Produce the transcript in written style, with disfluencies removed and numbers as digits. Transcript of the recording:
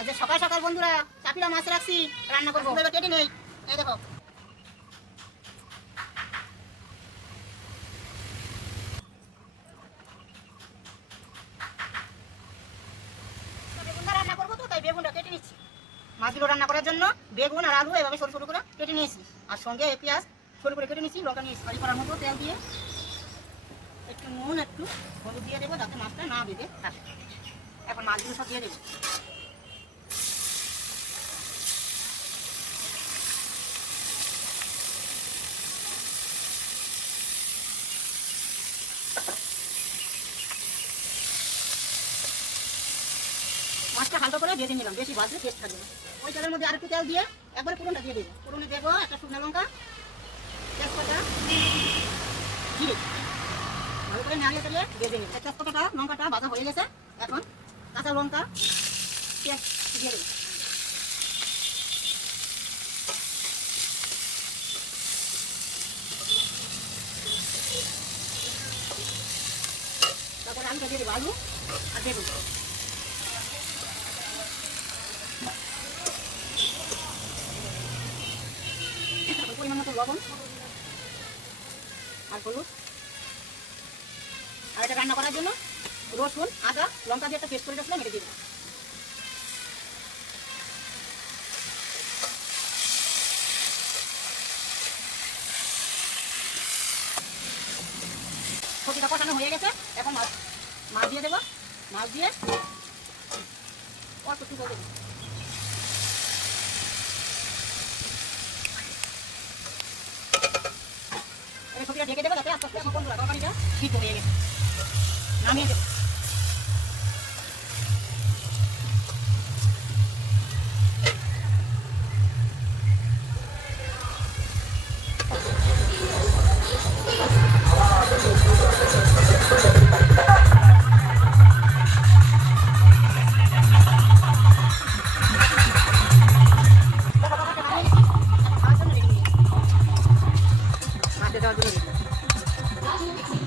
আচ্ছা সকাল সকাল বন্ধুরা চাপিলা মাছ রাখছি রান্না করবো, কেটে নেই। এই দেখো বেগুনটা রান্না করবো তো, তাই বেগুনটা কেটে নিচ্ছি। মাছগুলো রান্না করার জন্য বেগুন আর আলু এভাবে সরু সরু করে কেটে নিয়েছি, আর সঙ্গে পেঁয়াজ সরু করে কেটে নিয়েছি, লঙ্কা নিয়েছি। কারি করার মতো তেল দিয়ে একটু নুন একটু হলুদ দিয়ে দেবো যাতে মাছটা না বেঁধে থাকে। এখন মাছগুলো সব দিয়ে দেবো। মাছটা হালকা করে ভেজে নিলাম, বেশি ভাজলে টেস্ট থাকবে না। ওই তেলের মধ্যে আরেকটু তেল দিয়ে একবারে ফোড়নটা দিয়ে দেবো। ফোড়নে দেবো একটা শুকনো লঙ্কা, তেজপাতা, জিরে, ভালো করে নাড়িয়ে তেলে ভেজে নিই। তেজপাতাটা লঙ্কাটা ভাজা হয়ে গেছে, এখন কাঁচা লঙ্কা পেঁয়াজ দিয়ে দেবো। তারপরে আলুটা দিয়ে দেবো, আলু আর বেগুন। পরিমাণ মতো লবণ আর হলুদ। আর এটা রান্না করার জন্য রসুন আদা লঙ্কা দিয়ে একটা পেস্ট করে রাখলাম, এটা দিয়ে দেবো। সবজিটা কষানো হয়ে গেছে, এখন মাছ দিয়ে দেবো। মাছ দিয়ে অল্প একটু দেবো। সবজিটা ঢেকে দেবো যাতে আস্তে আস্তে তরকারিটা সিদ্ধ হয়ে গেছে। নামিয়ে দেবো। মাছে দেওয়ার জন্য